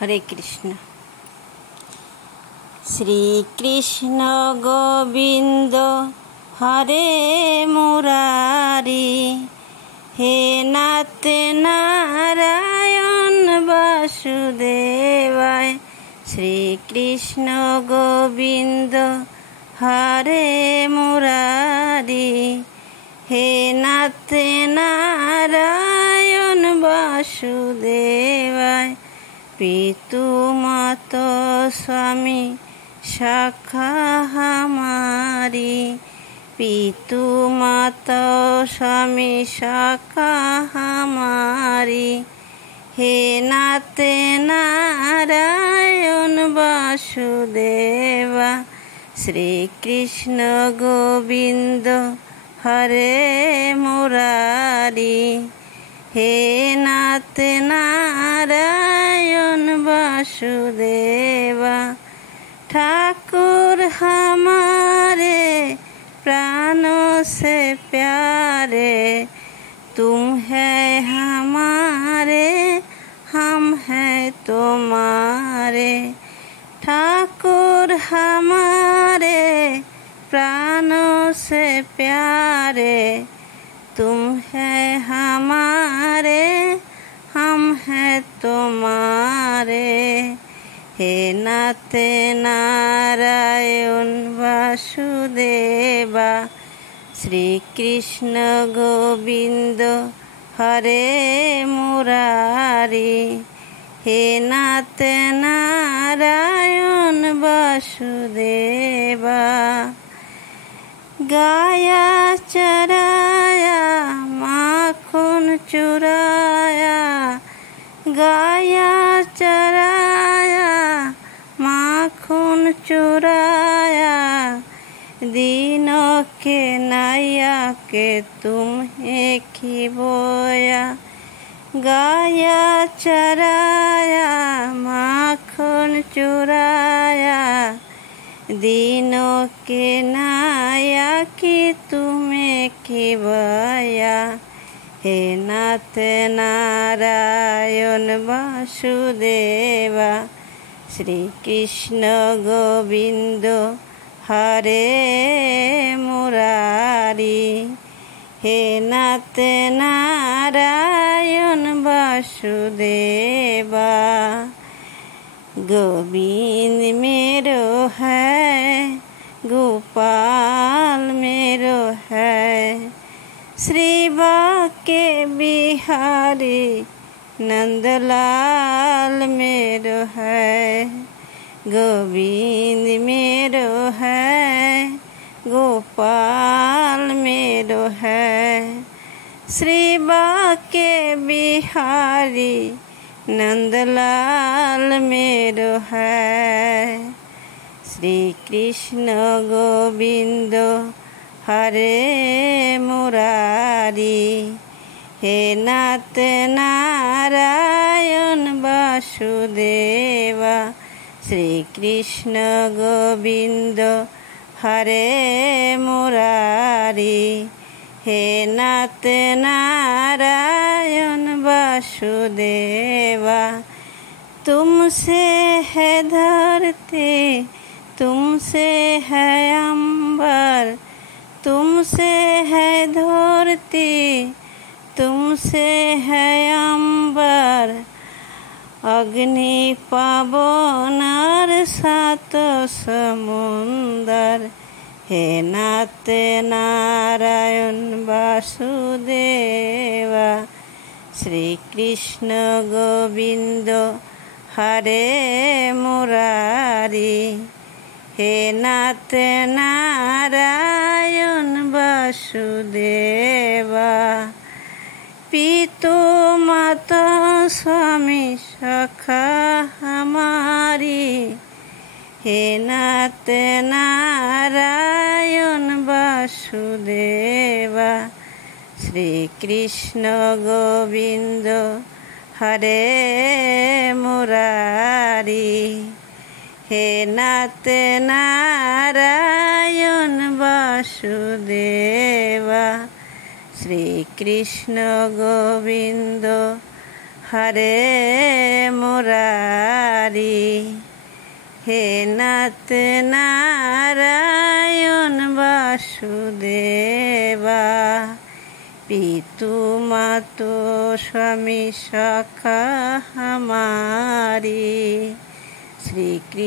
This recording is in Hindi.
हरे कृष्ण। श्री कृष्ण गोविंद हरे मुरारी, हे नाथ नारायण वासुदेवाय। श्री कृष्ण गोविंद हरे मुरारी, हे नाथ नारायण वासुदेवाय। पितु मात स्वामी शाखा हमारी, पितु माता स्वामी शाखा हमारी, हे नाथ नारायण वासुदेवा। श्री कृष्ण गोविंद हरे मुरारी, हे नाथ नारायण वासुदेवा। ठाकुर हमारे प्राणों से प्यारे, तुम है हमारे, हम हैं तुम्हारे। ठाकुर हमारे प्राणों से प्यारे, तुम है हमारे, हम हैं तुम्हारे। हे नाथ नारायण वासुदेवा। श्री कृष्ण गोविंद हरे मुरारी, हे नाथ नारायण वासुदेवा। गाया चराया माखन चुराया, गाया चराया माखन चुराया, दीनों के नैया के तुम्हें खिबोया। गाया चराया माखन चुराया, दीनों के नाया की तुम्हें खिबाया। हे नाथ नारायण वासुदेवा। श्री कृष्ण गोविंद हरे मुरारी, हे नाथ नारायण वासुदेवा। गोविंद मेरो है, गोपाल मेरो है, श्री बाके बिहारी नंदलाल मेरो है। गोविंद मेरो है, गोपाल मेरो है, श्री बाके बिहारी नंदलाल मेरो है। श्री कृष्ण गोविंद हरे मुरारी, हे नाथ नारायण वासुदेवा। श्री कृष्ण गोविंद हरे मुरारी, हे नाथ नारायण वासुदेवा। तुमसे है धरती, तुमसे है अंबर, तुमसे है धरती, तुमसे है अंबर। अग्नि पवन और सात समुंदर, हे नाथ नारायण वासुदेवा। श्री कृष्ण गोविंद हरे मुरारी, हे नाथ नारायण वासुदेवा। पितु माता स्वामी शाखा हमारी, हे नाथ नारायण वासुदेवा। श्री कृष्ण गोविंद हरे मुरारी, हे नाथ नारायण वासुदेवा। श्री कृष्ण गोविंद हरे मुरारी। হারি। হে নাথ নারায়ণ বাসুদেবা, পিতু মাতু স্বামী সখা হামারি। শ্রী